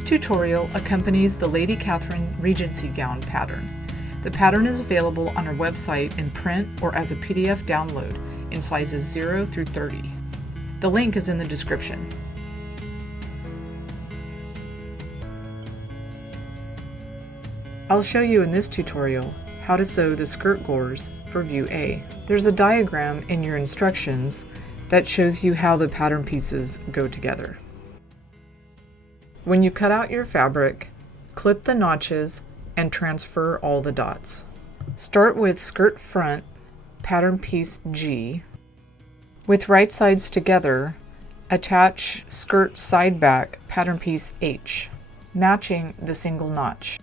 This tutorial accompanies the Lady Katherine Regency gown pattern. The pattern is available on our website in print or as a PDF download in sizes 0 through 30. The link is in the description. I'll show you in this tutorial how to sew the skirt gores for view A. There's a diagram in your instructions that shows you how the pattern pieces go together. When you cut out your fabric, clip the notches and transfer all the dots. Start with skirt front, pattern piece G. With right sides together, attach skirt side back, pattern piece H, matching the single notch.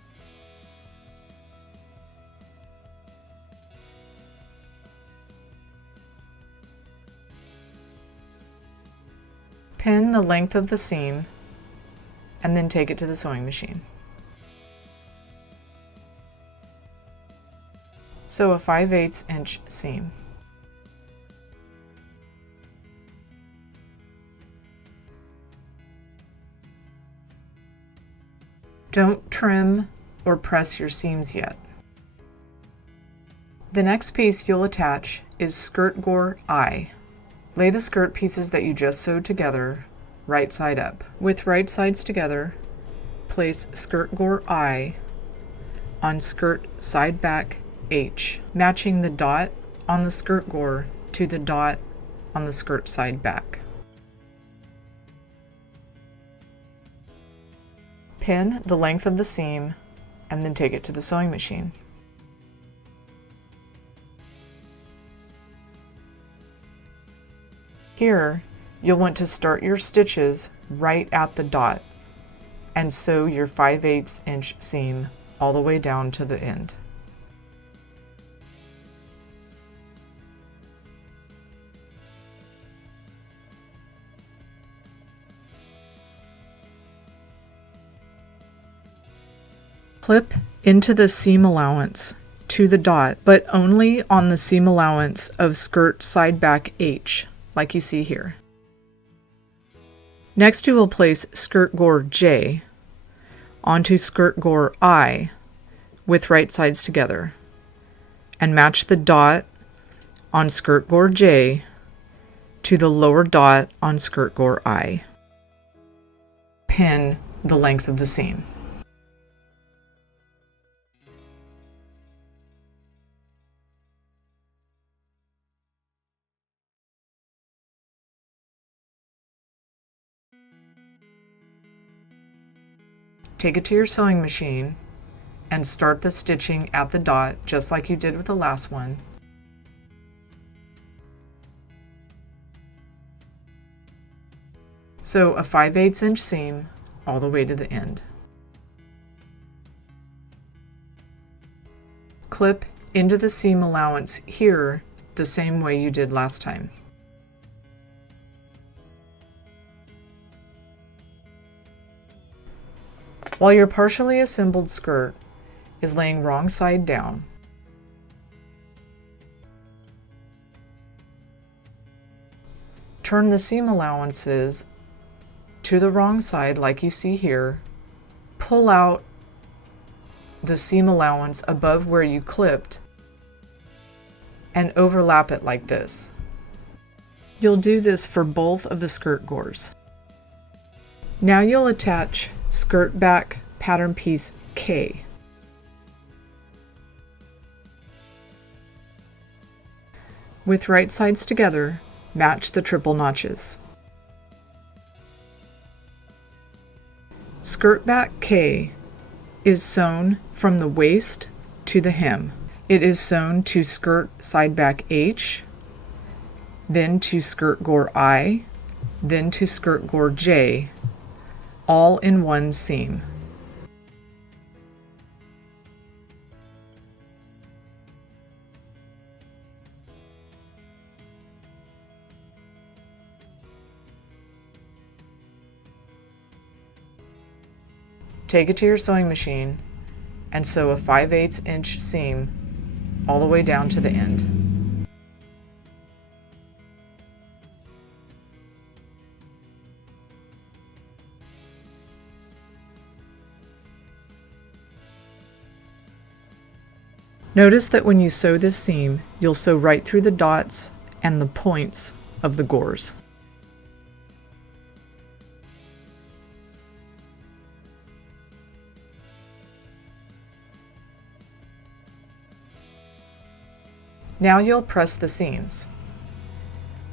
Pin the length of the seam and then take it to the sewing machine. Sew a 5/8 inch seam. Don't trim or press your seams yet. The next piece you'll attach is skirt Gore I. Lay the skirt pieces that you just sewed together right side up. With right sides together, place skirt Gore I on skirt side back H, matching the dot on the skirt gore to the dot on the skirt side back. Pin the length of the seam and then take it to the sewing machine. Here, you'll want to start your stitches right at the dot and sew your 5/8 inch seam all the way down to the end. Clip into the seam allowance to the dot, but only on the seam allowance of skirt side back H, like you see here. Next you will place skirt Gore J onto skirt Gore I with right sides together and match the dot on skirt Gore J to the lower dot on skirt Gore I. Pin the length of the seam. Take it to your sewing machine and start the stitching at the dot just like you did with the last one. Sew a 5/8 inch seam all the way to the end. Clip into the seam allowance here the same way you did last time. While your partially assembled skirt is laying wrong side down, turn the seam allowances to the wrong side like you see here, pull out the seam allowance above where you clipped, and overlap it like this. You'll do this for both of the skirt gores. Now you'll attach skirt back pattern piece K. With right sides together, match the triple notches. Skirt back K is sewn from the waist to the hem. It is sewn to skirt side back H, then to skirt Gore I, then to skirt Gore J, all in one seam. Take it to your sewing machine and sew a 5/8 inch seam all the way down to the end. Notice that when you sew this seam, you'll sew right through the dots and the points of the gores. Now you'll press the seams.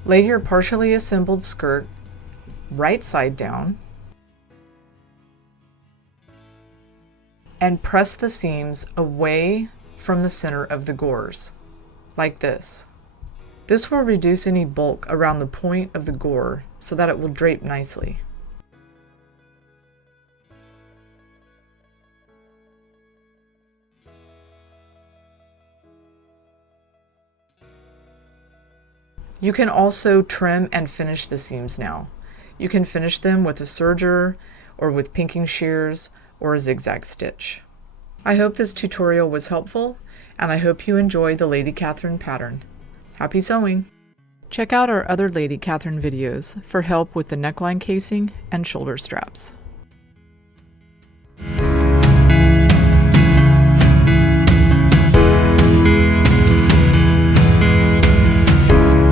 Lay your partially assembled skirt right side down and press the seams away from the center of the gores, like this. This will reduce any bulk around the point of the gore so that it will drape nicely. You can also trim and finish the seams now. You can finish them with a serger or with pinking shears or a zigzag stitch. I hope this tutorial was helpful, and I hope you enjoy the Lady Katherine pattern. Happy sewing! Check out our other Lady Katherine videos for help with the neckline casing and shoulder straps.